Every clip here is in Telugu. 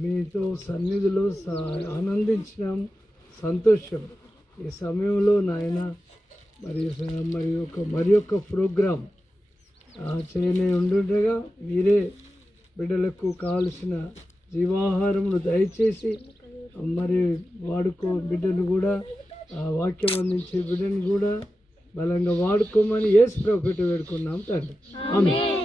మీతో సన్నిధిలో ఆనందించినాం, సంతోషం. ఈ సమయంలో నాయన మరి యొక్క ప్రోగ్రాం చేయనే ఉండుండగా మీరే బిడ్డలకు కావలసిన జీవాహారమును దయచేసి మరి బిడ్డను కూడా వాక్యం అందించే బిడ్డను కూడా బలంగా వాడుకోమని యేసు ప్రభువుపేట వేడుకున్నాం తండ్రి. ఆమేన్.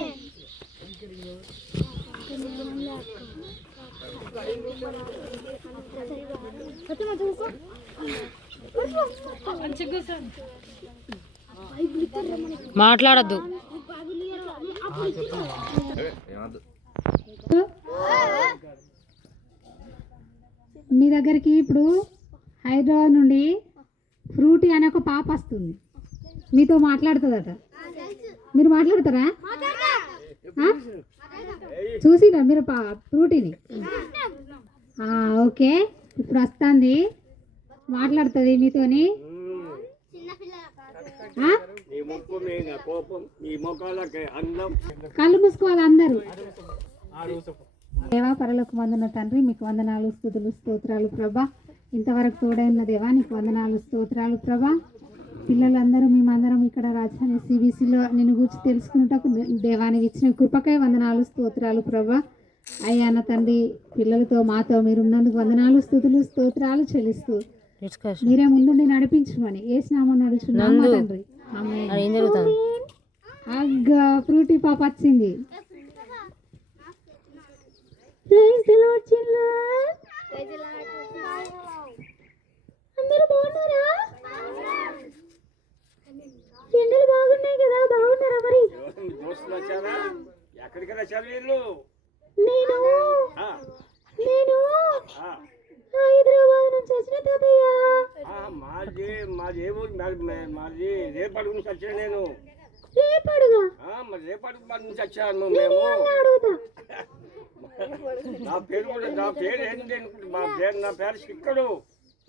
మాట్లాడద్దు. మీ దగ్గరికి ఇప్పుడు హైదరాబాద్ నుండి ఫ్రూటీ అనే ఒక పాప వస్తుంది, మీతో మాట్లాడుతుందట. మీరు మాట్లాడతారా? చూసిరా మీరు ఫ్రూటీని? ఓకే, ఇప్పుడు వస్తుంది, మాట్లాడుతుంది మీతోని. కళ్ళు మూసుకోవాలి అందరూ. దేవా పరలోక మందున్న తండ్రి, మీకు వందనాలు, స్తుతులు, స్తోత్రాలు ప్రభా. ఇంతవరకు తోడైన దేవా నీకు వందనాలు, స్తోత్రాలు ప్రభా. పిల్లలందరూ మేమందరం ఇక్కడ రాజధాని సిబిసిలో నిన్ను గురించి తెలుసుకున్నటకు దేవానికి ఇచ్చిన కృపకై వందనాలు, స్తోత్రాలు ప్రభా. అయ్యాన్న తండ్రి, పిల్లలతో మాతో మీరు ఉన్నందుకు వందనాలు, స్తుతులు, స్తోత్రాలు చెల్లిస్తూ మీరే ముందుండి నడిపించమని ఏసునామని నడుచున్నాము తండ్రి. ఫ్రూటీ పాప వచ్చింది. అందరూ బాగున్నారా? ఎండలు బాగున్నాయి కదా, బాగున్నారా? మరి నేను హైదరాబాద్ నుంచి వచ్చిన తాతయ్య. మాది రేపటి నుంచి వచ్చాను నేను. రేపడుగా? రేపటి నుంచి వచ్చాను మేము. నా పేరు ఏంటి? నా పేరు చిక్కడు.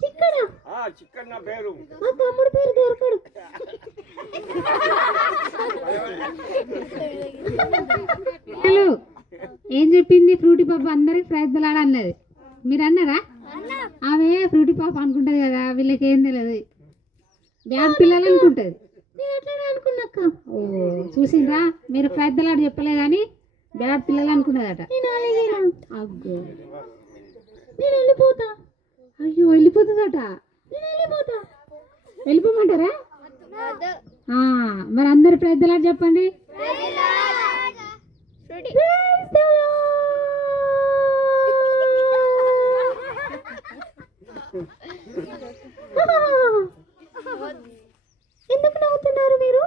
చిక్కడు నా పేరు. మా తమ్ముడు పేరు దొరకడు. ఏం చెప్పింది ఫ్రూటీ పాప? అందరికి ప్రయత్నాలు అన్నది, మీరు అన్నారా? ఆమె ఫ్రూటీ పాప అనుకుంటది కదా, వీళ్ళకి ఏం తెలియదు, బ్యాడ్ పిల్లలు అనుకుంటది. ఓ చూసిండ్రా, మీరు ప్రయత్నాలు చెప్పలేదని బ్యాడ్ పిల్లలు అనుకున్నదట. అగ్గో, నేను వెళ్ళిపోతా. అయ్యో వెళ్ళిపోతుందట. వెళ్ళిపోమంటారా? మరి అందరు ప్రయత్నాలు చెప్పండి. ఎందుకు నవ్వుతున్నారు మీరు?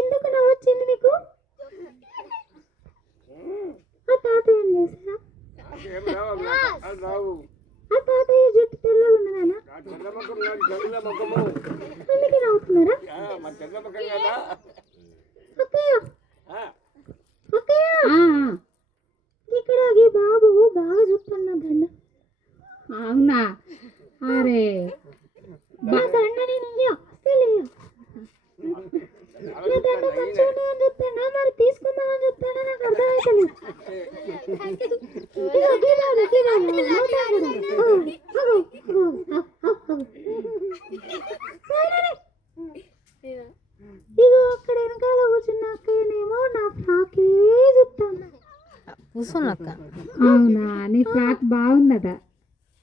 ఎందుకు నవ్వు వచ్చింది మీకు? ఆ తాతయ్య ఏం చేశారా? ఆ తాతయ్య జుట్టు తెల్లగా ఉన్నదానా? అందుకే నవ్వుతున్నారా? ఇక్కడ ఈ బాబు బాగా చూస్తున్నాడండి. అవునా? అరే దండ నేను దండ మంచిగా ఉన్నదని చెప్తాడా, మరి తీసుకుందామని చెప్తాడా? నాకు అర్థమవుతలేదు. ఇగో అక్కడ వెనకాల కూర్చున్న అక్కనేమో నా ఫ్రాకే చెప్తాను. అవునా? నీ ఫ్రాక్ బాగుందట.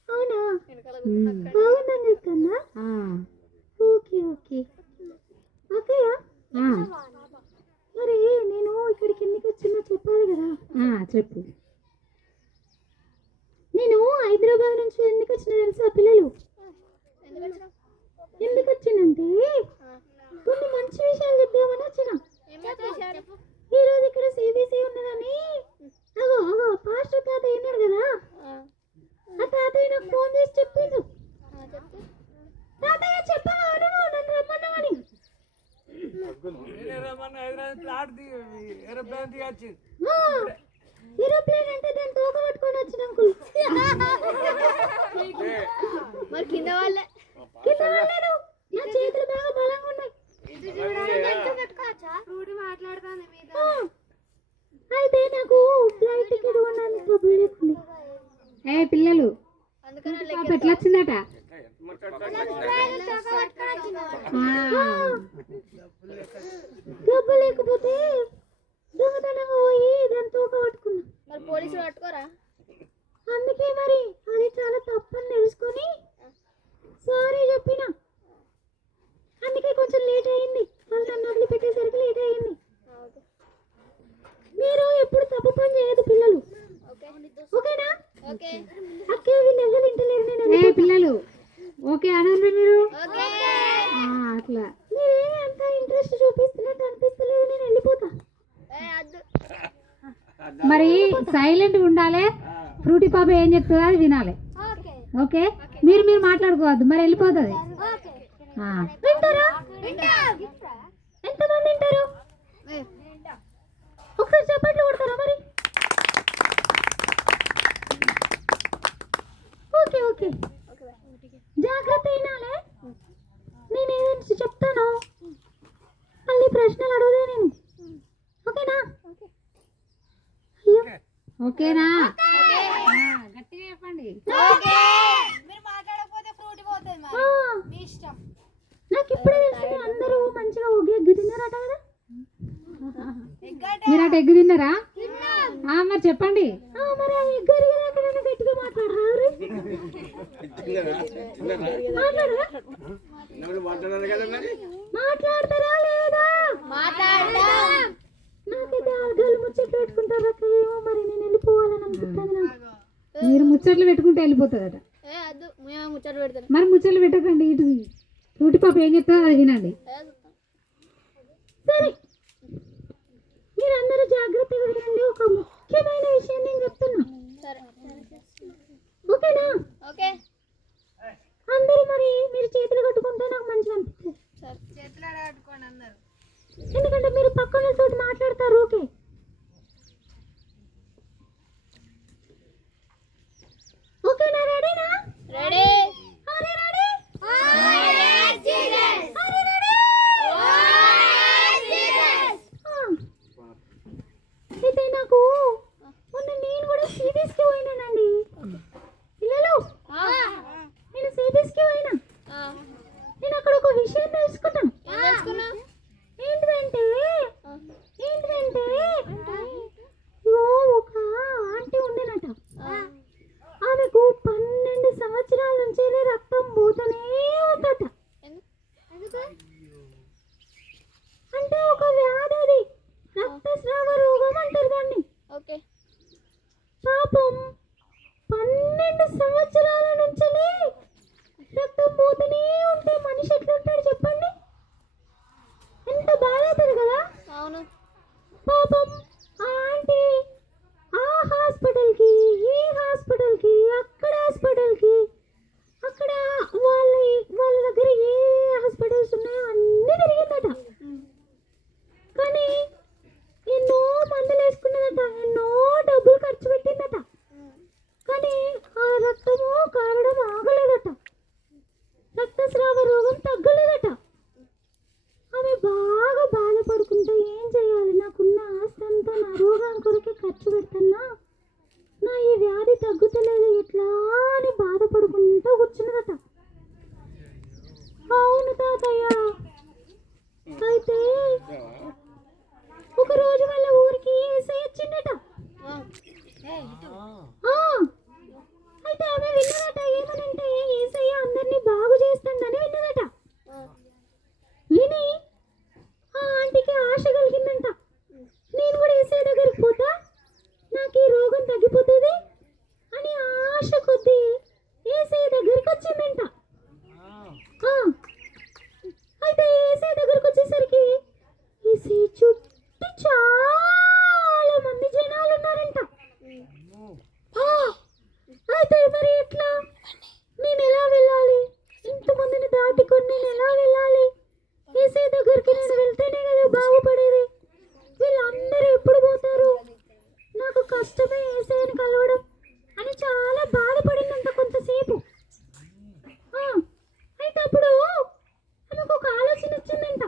అవునా? బాగుందని చెప్తానా? Okay okay. అక్కయ్య, మరి నేను ఇక్కడికి ఎందుకు వచ్చినా చెప్పాలి కదా. చెప్పు. నేను హైదరాబాద్ నుంచి ఎందుకు వచ్చినా తెలుసా పిల్లలు? ఎందుకు వచ్చినంటే కొన్ని మంచి విషయాలు చెప్దామని వచ్చినా. ఈరోజు ఇక్కడ సిబిసి ఉన్నదని పాస్టర్ తాతయ్య ఉన్నాడు కదా, ఆ తాతయ్య నాకు ఫోన్ చేసి చెప్పిండు. తాతయ్య చెప్పవా నువ్వు నన్ను రమ్మన్నావని? ఏరోప్లేన్ అంటే దాన్ని తోక పట్టుకొని వచ్చిన అంకుల్. మరి కింద వాళ్ళే నా చేతులు బాగా బలంగా ఉన్నాయి. మాట్లాడతాను ఏ పిల్లలు పాప ఎట్లా వచ్చిందట డబ్బు లేకపోతే దొంగతనంగా పోయి దాని తూక పట్టుకున్నా. మరి పోలీసులు పట్టుకోరా? అందుకే మరి అది చాలా తప్పని తెలుసుకొని సారీ చెప్పిన. అందుకే కొంచెం లేట్ అయింది, వాళ్ళు నన్ను వదిలిపెట్టేసరికి లేట్ అయింది. మీరు ఎప్పుడు తప్పు పని చేయదు పిల్లలు, ఓకేనా? అక్కే వీళ్ళు ఎవరు ఇంటలేరు. నేను పిల్లలు ఓకే అనండి మీరు. అట్లా మీరేమి అంత ఇంట్రెస్ట్ చూపిస్తున్నట్టు అనిపిస్తలేదు, నేను వెళ్ళిపోతా. మరి సైలెంట్గా ఉండాలి, ఫ్రూటీ పాప ఏం చెప్తుందో అది వినాలి, ఓకే? మీరు మీరు మాట్లాడుకోవద్దు, మరి వెళ్ళిపోతుంది. వింటారా? ఎంతమంది వింటారు? ఒకసారి చప్పట్లు కొడతారా మరి? ఓకే ఓకే, జాగ్రత్త అయినాలే. నేను ఏదైనా చెప్తాను, మళ్ళీ ప్రశ్నలు అడుగుదా నేను, ఓకేనా? అయ్యో ఓకేనా? గట్టిగా చెప్పండి. నాకు ఇప్పుడే తెలిసింది అందరూ మంచిగా ఒకే ఎగ్గు తిన్నారట కదా. మీరు అటు ఎగ్గు తిన్నారా? మరి చెప్పండి. మరి ఆ ఎగ్గు అరిగేదాకా నన్ను గట్టిగా మాట్లాడరా? మాట్లాడతారా లేదా? నాకైతే ఆల్గాలు ముచ్చట్లు పెట్టుకుంటారా ఏమో, మరి నేను వెళ్ళిపోవాలని అనుకుంటాను. నాకు మీరు ముచ్చట్లు పెట్టుకుంటే వెళ్ళిపోతుందట. మరి ముచ్చట్లు పెట్టకండి, ఇటు ఫ్రూటీ పాప ఏం చెప్తారో అది వినండి, సరే? మీరందరూ జాగ్రత్తగా వినండి, ఒక ముఖ్యమైన విషయం నేను చెప్తున్నా, ఓకేనా? అందరూ మరి మీరు చేతులు కట్టుకుంటే నాకు మంచిగా అనిపిస్తుంది, ఎందుకంటే మీరు పక్కన తోటి మాట్లాడతారు, ఓకే? ఓకేనా? రెడీనా? రెడీ. అయితే నాకు మొన్న నేను కూడా సిబిఎస్కి పోయినానండి పిల్లలు. నేను సిబిఎస్కి పోయినా, నేను అక్కడ ఒక విషయం తెలుసుకున్నాను. ఏంటిదంటే ఇగో ఒక ఆంటీ ఉండేనట, ఆమెకు 12 సంవత్సరాల నుంచి రక్తం పోతూనే ఉందట. అంటే ఒక వ్యాధి, అది రక్తస్రావ రోగం అంటారు దాన్ని. పాపం 12 సంవత్సరాల నుంచి రక్తం పోతూనే ఉంటే మనిషి ఎట్లుంటాడు చెప్పండి? ఎంత బాధ అవుతుంది కదా. పాపం ఆ ఆంటీ ఆ హాస్పిటల్కి ఈ హాస్పిటల్కి అక్కడ హాస్పిటల్కి అక్కడ వాళ్ళ దగ్గర ఏ హాస్పిటల్స్ ఉన్నాయో అన్నీ తిరిగిందట. కానీ ఎన్నో మందులు వేసుకున్నదట, ఎన్నో డబ్బులు ఖర్చు పెట్టిందట, కానీ ఆ రక్తము కారడం ఆగలేదట, రక్తస్రావ రోగం తగ్గలేదట. ఆమె బాగా బాధపడుకుంటా ఏం చేయాలి, నాకున్న ఆస్తి అంతా నా రోగం కొరకే ఖర్చు పెడుతున్నా, నా ఈ వ్యాధి తగ్గుతలేదు ఎట్లా అని బాధపడుకుంటూ కూర్చున్నదట. అవును తాతయ్య. అయితే ఒక రోజు వాళ్ళ ఊరికి ఏసై వచ్చిండట. అయితే ఆమె విన్నదట, ఏమనంటే ఏసయ్య అందరినీ బాగు చేస్తాడని విన్నదట. విని ఆ ఆంటీకి ఆశ కలిగిందంట, నేను కూడా ఏసయ్య దగ్గరికి పోతా, నాకు ఈ రోగం తగ్గిపోతుంది అని ఆశ కొద్దీ ఏసయ్య దగ్గరికి వచ్చిందంట. అయితే ఏసయ్య దగ్గరికి వచ్చేసరికి ఏసయ్య చుట్టూ చాలా మంది జనాలు ఉన్నారంట. అయితే మరి ఎట్లా, నేను ఎలా వెళ్ళాలి? ఇంతమందిని దాటుకొని నేను ఎలా వెళ్ళాలి? ఏసయ్య దగ్గరికి నేను వెళ్తేనే కదా బాగుపడేది. వీళ్ళందరూ ఎప్పుడు పోతారు? నాకు కష్టమే ఏసయ్యని కలవడం అని చాలా బాధపడిందంట కొంతసేపు. అయితే అప్పుడు ఆమెకు ఒక ఆలోచన వచ్చిందంట.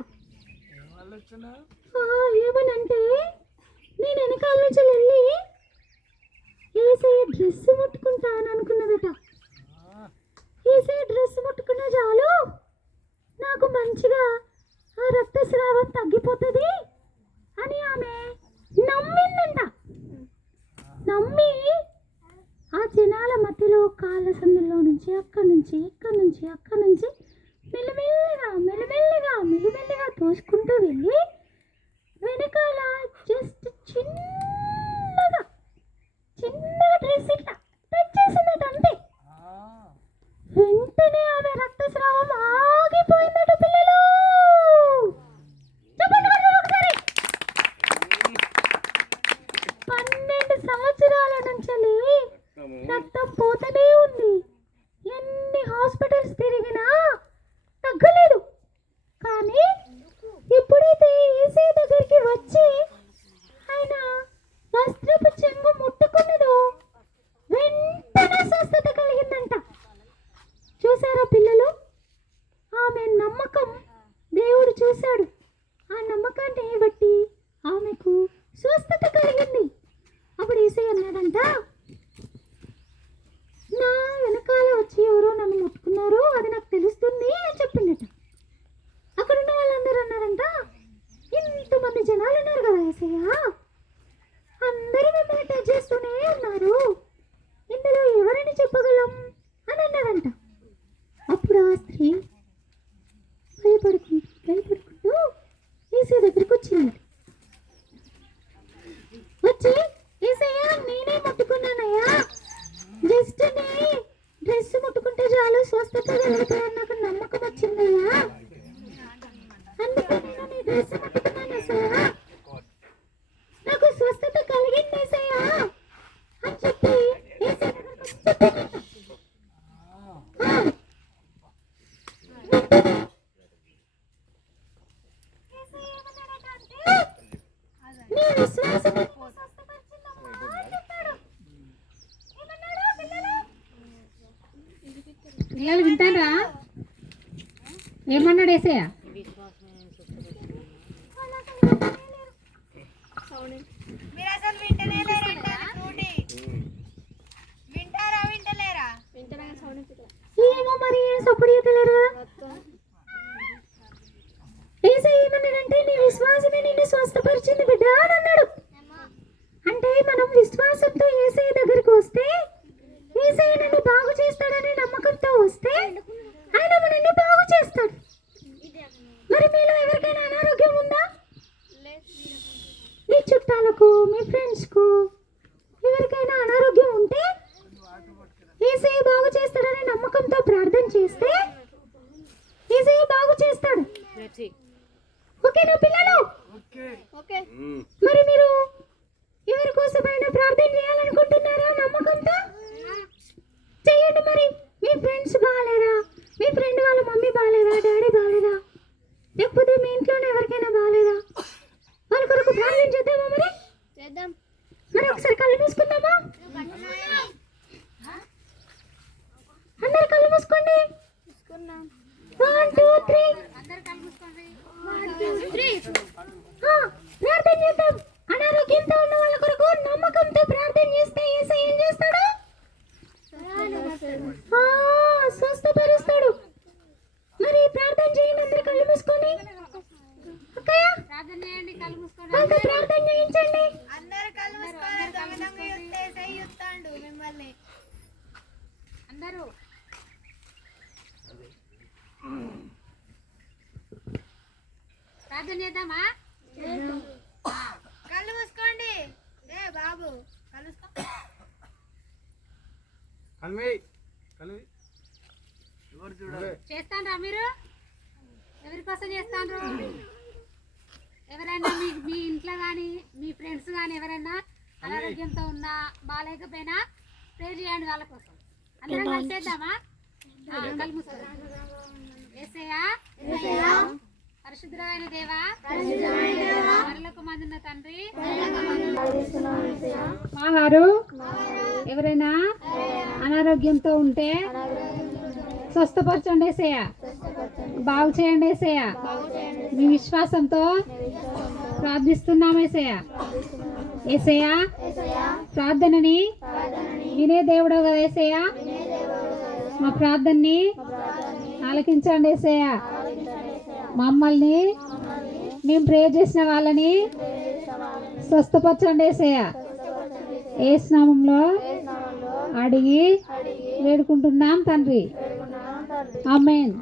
ఏమనంటే నేను వెనకాల నుంచి వెళ్ళి ఏసయ్య డ్రెస్ ముట్టుకుంటాను అని అనుకున్నదట. ఏసే డ్రెస్ ముట్టుకున్న చాలు నాకు మంచిగా ఆ రక్తస్రావం తగ్గిపోతుంది అని ఆమె నమ్మిందంట. నమ్మి ఆ జనాల మధ్యలో కాళ్ళ సందులో నుంచి అక్కడి నుంచి మెల్లిమెల్లిగా తోసుకుంటూ వెళ్ళి వెనకాల జస్ట్ చిన్నగా డ్రెస్ ఇట్లా టచ్ చేసిందట అంతే. వెంటనే ఆమె రక్తస్రావం ఆగిపోయిందట. పిల్లలు చెప్పండి ఒకసారి. 12 సంవత్సరాల నుంచి రక్తం పోతూనే ఉంది. ఎన్ని హాస్పిటల్స్ తిరిగినా తగ్గలేదు. కానీ ఎప్పుడైతే యేసయ్య దగ్గరికి వచ్చి ఆయన వస్త్రపు చెంగు ముట్టుకున్నదో వెంటనే స్వస్థత కలిగిందంట. చూసారా పిల్లలు, ఆమె నమ్మకం దేవుడు చూశాడు. ఆ నమ్మకాన్ని బట్టి ఆమెకు స్వస్థత కలిగింది. అప్పుడు యేసయ్య అన్నాడంట, నా వెనకాల వచ్చి ఎవరో నన్ను ముట్టుకున్నారు, అది నాకు తెలుస్తుంది అని చెప్పిండట. అక్కడ ఉన్న వాళ్ళందరూ అన్నారంట, ఇంతమంది జనాలు ఉన్నారు కదా యేసయ్య, అందరూ మిమ్మల్ని టచ్ చేస్తూనే ఉన్నారు, ఇందులో ఎవరని చెప్పగలం అని అన్నారంట. అప్పుడు ఆ స్త్రీ భయపడుకుంటూ యేసయ్య దగ్గరికి వచ్చింది. వచ్చి, యేసయ్య నేనే ముట్టుకున్నానయ్యా, జస్ట్ నీ డ్రెస్ ముట్టుకుంటే చాలు స్వస్థత కలుగుతాయని నాకు నమ్మకం వచ్చిందయ్యా, అందుకే నేను నీ డ్రెస్ ముట్టుకున్నాను యేసయ్య, నాకు స్వస్థత కలిగింది యేసయ్య అని చెప్పి యేసయ్య దగ్గరికి వచ్చి చెప్పానంట. నీ విశ్వాసం పిల్లలు వింటారా ఏమన్నాడు యేసయ్య? ఏమో మరి సపోర్ట్ చేయలేరు కదా. యేసయ్య ఏమన్నాడంటే నీ విశ్వాసమే నిన్ను స్వస్థపరిచింది బిడ్డ అని అన్నాడు. అంటే మనం విశ్వాసంతో యేసయ్య దగ్గరికి వస్తే, యేసయ్య నన్ను బాగు చేస్తాడనే నమ్మకంతో వస్తే ఆయన మనల్ని బాగు చేస్తాడు. మరి మీలో ఎవరికైనా అనారోగ్యం ఉందా? మీ చుట్టాలకు, మీ ఫ్రెండ్స్కు ఎవరికైనా అనారోగ్యం ఉంటే యేసయ్య బాగు చేస్తాడనే నమ్మకంతో ప్రార్థన చేస్తే యేసయ్య బాగు చేస్తాడు. ఓకేనా పిల్లలు? మరి మీరు ఎవరి కోసమైనా ప్రార్థన చేయాలనుకుంటున్నారా? నమ్మకంతో చేయండి. మరి మీ ఫ్రెండ్స్ బాగాలేరా, మీ ఫ్రెండ్ వాళ్ళ మమ్మీ బాగాలేదా, డాడీ బాగాలేదా, లేకపోతే మీ ఇంట్లోనే ఎవరికైనా బాగాలేదా, వాళ్ళ కొరకు ప్రార్థన చేద్దామా? మరి చేద్దాం. మరి ఒకసారి కళ్ళు మూసుకుందామా? అందరు కళ్ళు మూసుకోండి. 1 2 3 ప్రార్థన చేద్దాం. అనారోగ్యంతో ఉన్న వాళ్ళ కొరకు నమ్మకంతో ప్రార్థన చేస్తే యేసయ్య ఏం చేస్తాడు? స్వస్థపరుస్తాడు. మరి ప్రార్థన చేయండి. అందరు కళ్ళు మూసుకొని. అక్కయ్య ప్రార్థన చేయండి, కళ్ళు మూసుకోండి. ప్రార్థన చేయించండి. అందరు కళ్ళు మూసుకోండి. దొంగ యేసయ్య చూస్తాడు మిమ్మల్ని. అందరూ ప్రార్థన చేద్దామా? కళ్ళు మూసుకోండి. ఏ బాబు కళ్ళు మూసుకో. చేస్తాండ్రా మీరు? ఎవరి కోసం చేస్తాండ్రు? ఎవరైనా మీ ఇంట్లో కానీ మీ ఫ్రెండ్స్ కానీ ఎవరైనా అనారోగ్యంతో ఉన్నా బాగాలేకపోయినా ప్రేర్ చేయండి వాళ్ళ కోసం. అందరం కలిసి చేద్దామా? కళ్ళు మూసుకోండి. యేసయ్య పరిశుద్ధమైన దేవా, పరలోకమందున్న తండ్రి, మా వారు ఎవరైనా అనారోగ్యంతో ఉంటే స్వస్థపరచండి యేసయ్య, బాగు చేయండి యేసయ్య. మీ విశ్వాసంతో ప్రార్థిస్తున్నాం యేసయ్య. యేసయ్య ప్రార్థనని వినే దేవుడు కదా యేసయ్య, మా ప్రార్థనని ఆలకించండి యేసయ్య. మమ్మల్ని మేము ప్రే చేసిన వాళ్ళని స్వస్థపరచండి యేసయ్య. యేసు నామములో అడిగి వేడుకుంటున్నాం తండ్రి. ఆమేన్.